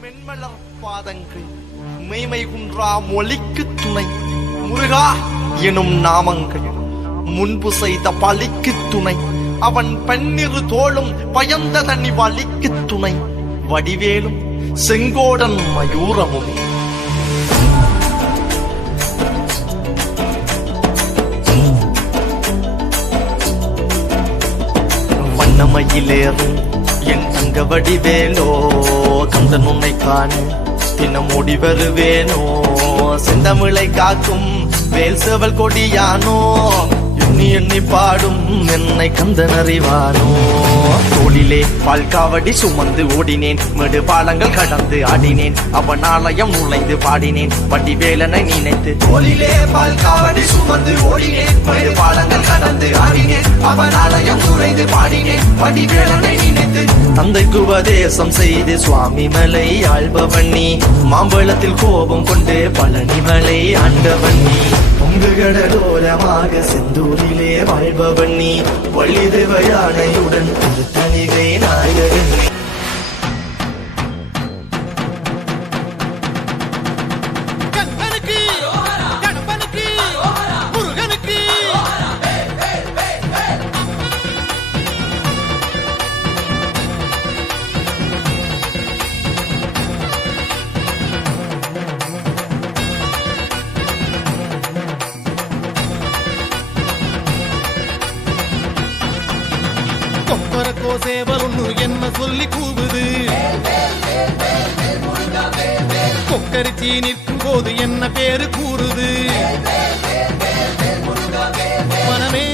மென்மலர் பாதங்கள் மெய்மை குன்றா மொழிக்கு துணை முருகா எனும் நாமங்கள் முன்பு செய்த பலிக்கு துணை அவன் பன்னிரு தோளும் பயந்த தனி வலிக்கு துணை வடிவேலும் செங்கோடன் மயூரமும் வண்ணமயிலேறும் என் தங்க வடிவேலோ கந்தன் உன்னை காண தினம் ஓடி வருவேனோ செந்தமிழை காக்கும் வேல் சேவல் கொடியானோ எண்ணி எண்ணி பாடும் என்னை கந்தன் அறிவானோ தோளிலே பால் காவடி சுமந்து ஓடினேன் மேடு பாலங்கள் கடந்து ஆடினேன் அவன் ஆலயம் நுழைந்து பாடினேன் வடிவேலனை நினைத்து தோளிலே பால் காவடி சுமந்து ஓடினேன் மேடு பாலங்கள் கடந்து ஆடினேன் அவன் ஆலயம் நுழைந்து பாடினேன் வடிவேலனை நினைத்து தந்தைக்கு உபதேசம் செய்து சுவாமி மலை ஆள்பவன் நீ மாம்பழத்தில் கோபம் கொண்டு பழனி மலை ஆண்டவன் நீ பொங்கு கடலோரமாக செந்தூரிலே வாழ்பவன் நீ வள்ளி தேவ யானையுடன் தனிகை நாயகன் நீ சேவலுன்னு என்ன சொல்லி கூவுது கொக்கரிச்சி நிற்கும் போது என்ன பேரு கூறுது மனமே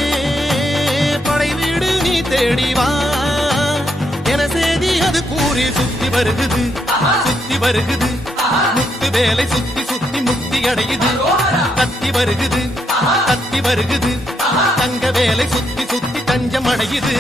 படை வீடு நீ தேடிவா என செய்தி அது கூறி சுத்தி வருகுது முத்து வேலை சுத்தி சுத்தி முக்தி அடையுது கத்தி வருகுது தங்க வேலை சுத்தி சுத்தி தஞ்சம் அடையுது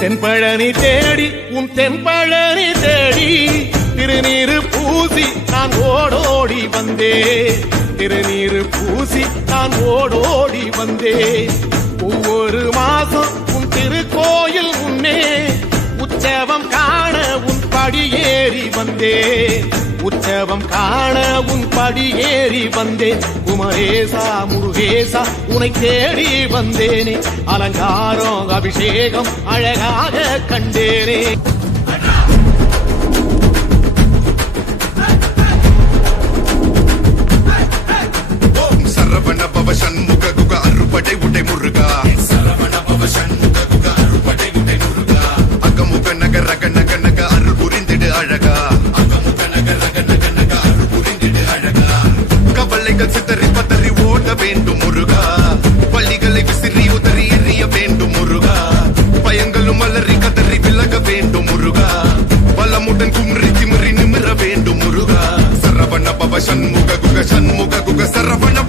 தென்பழனி தேடி உன் தென்பழனி தேடி திருநீரு பூசி நான் ஓடோடி வந்தே ஒவ்வொரு மாசம் உன் திருக்கோயில் முன்னே உற்சவம் காண உன் படியேறி வந்தேன் குமரேசா முருகேசா உனை தேடி வந்தேனே அலங்காரம் அபிஷேகம் அழகாக கண்டேனே சரவண பவ சண்முக குக அறுபடை உடை முருகா அகமுக நக ரக நக நக அருள் புரிந்திடு அழகா கவலைகள் சித்தறி பத்தறி ஓட வேண்டும் முருகா பள்ளிகளை விசிறி உதறி எறிய வேண்டும் முருகா பயங்களும் அலறி கதறி விலக வேண்டும் முருகா பலமுடன் குமரி திமிரி நிமிர வேண்டும் முருகா சரவண பவ சண்முக குக சரவண